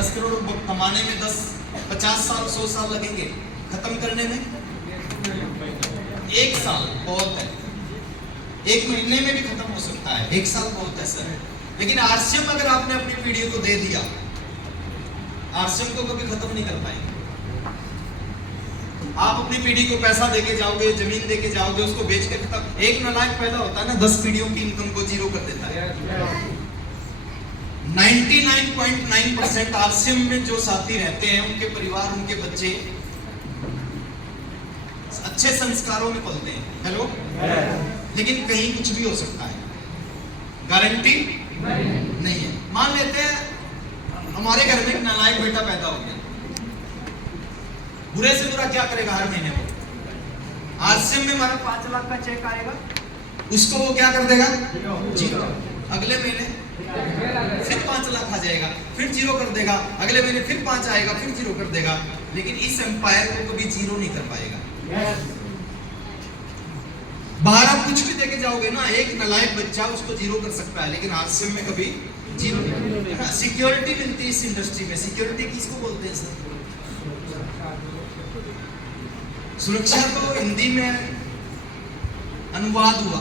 10 करोड़ कमाने में 50 साल 100 साल लगेंगे, खत्म करने में 1 साल बहुत है, 1 महीने में भी खत्म हो सकता है, 1 साल बहुत है सर। लेकिन आरसीएम अगर आपने अपनी पीढ़ी को दे दिया, आरसीएम को कभी खत्म नहीं कर पाएंगे। आप अपनी पीढ़ी को पैसा देके जाओगे, जमीन देके जाओगे, उसको बेच के खत्म। एक नालायक पैदा होता है ना 10 पीढ़ियों की इनकम को जीरो कर देता है। 99.9% आरसीएम में जो साथी रहते हैं, उनके परिवार, उनके बच्चे अच्छे संस्कारों में पलते हैं। हेलो, लेकिन कहीं कुछ भी हो सकता है, गारंटी नहीं है। मान लेते हैं हमारे घर में एक नालायक बेटा पैदा हो गया, बुरे से बुरा क्या करेगा, हर महीने वो आरसीएम में हमारा 5 लाख का चेक आएगा, उसको वो क्या कर देगा, जीरो। अगले महीने फिर 5 लाख आ जाएगा, फिर जीरो कर देगा, अगले महीने फिर 5 आएगा, फिर जीरो कर देगा। लेकिन इस एम्पायर को कभी जीरो नहीं कर पाएगा। बाहर आप कुछ भी देके जाओगे ना, एक नालायक बच्चा उसको जीरो कर सकता है, लेकिन आरसीएम में कभी जीरो नहीं। सिक्योरिटी मिलती है इस इंडस्ट्री में। सिक्योरिटी किसको बोलते हैं सर? सुरक्षा तो हिंदी में अनुवाद हुआ।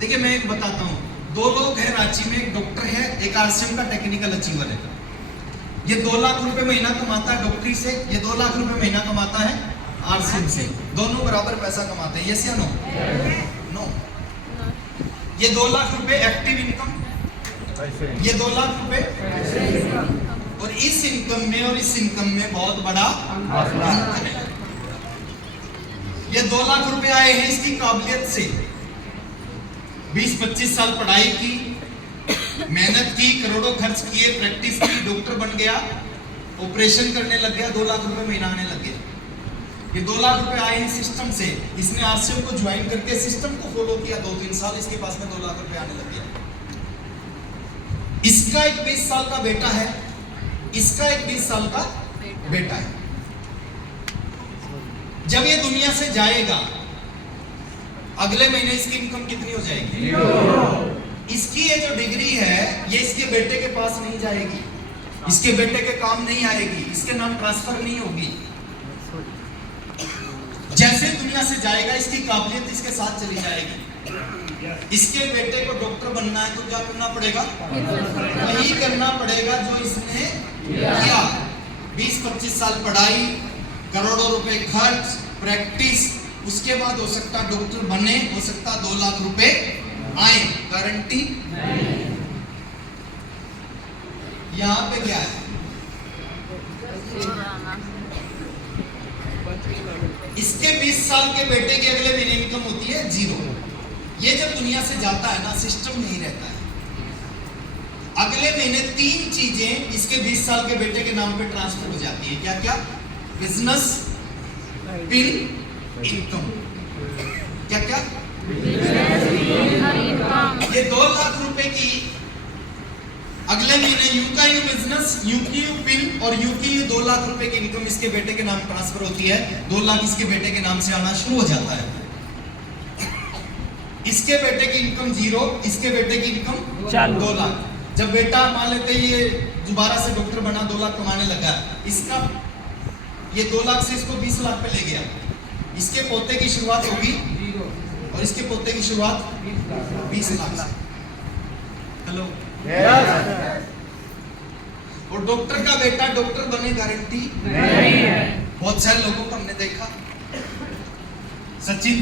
देखिए मैं एक बताता हूँ, 2 लोग हैं रांची में, एक डॉक्टर है, एक आरसीएम का टेक्निकल अचीवर है। ये 2 लाख रुपए महीना कमाता है डॉक्टरी से, ये 2 लाख रुपए महीना कमाता है आरसीएम से। दोनों बराबर पैसा कमाते हैं, यस या नो? नो। ये 2 लाख रुपए एक्टिव इनकम, ये 2 लाख रुपए, और इस इनकम में और इस इनकम में बहुत बड़ा अंतर है। ये 2 लाख रुपए आए हैं इसकी काबिलियत से, 20-25 साल पढ़ाई की, मेहनत की, करोड़ों खर्च किए, प्रैक्टिस की, डॉक्टर बन गया, ऑपरेशन करने लग गया, 2 लाख रुपए महीना आने लग गया। ये 2 लाख रुपए आए हैं सिस्टम से। इसने आरसीएम को ज्वाइन करके सिस्टम को फॉलो किया 2-3 साल, इसके पास में 2 लाख रुपए आने लग गया। इसका एक 20 साल का बेटा है, इसका एक 20 साल का बेटा है। जब ये दुनिया से जाएगा, अगले महीने इसकी इनकम कितनी हो जाएगी? इसकी ये जो डिग्री है, ये इसके बेटे के पास नहीं जाएगी, इसके बेटे के काम नहीं आएगी, इसके नाम ट्रांसफर नहीं होगी। जैसे दुनिया से जाएगा, इसकी काबिलियत इसके साथ चली जाएगी। इसके बेटे को डॉक्टर बनना है तो क्या करना पड़ेगा? वही करना पड़ेगा जो इसने किया। 20-25 साल पढ़ाई, करोड़ों रुपए खर्च, प्रैक्टिस, उसके बाद हो सकता डॉक्टर बने, हो सकता 2 लाख रुपए आए, गारंटी नहीं। यहाँ पे क्या है? इसके 20 साल के बेटे की अगले महीने इनकम होती है 0। ये जब दुनिया से जाता है ना, सिस्टम नहीं रहता है। अगले महीने 3 चीजें इसके 20 साल के बेटे के नाम पे ट्रांसफर हो जाती है। क्या क्या? Business, pin, income. क्या क्या? ये 2 लाख रुपए की अगले महीने यू का यू बिजनेस, यू की यू पिन और यू की यू 2 लाख रुपए की इनकम इसके बेटे के नाम ट्रांसफर होती है। 2 लाख इसके बेटे के नाम से आना शुरू हो जाता है। इसके बेटे की इनकम 0, इसके बेटे की इनकम 2 लाख। जब बेटा मान लेते ये दोबारा से डॉक्टर बना, 2 लाख कमाने लगा, इसका ये 2 लाख से इसको 20 लाख पे ले गया। इसके पोते की शुरुआत होगी और इसके पोते की शुरुआत 20 लाख से। हेलो, और डॉक्टर का बेटा डॉक्टर बने, गारंटी नहीं है। बहुत सारे लोगों को हमने देखा, सचिन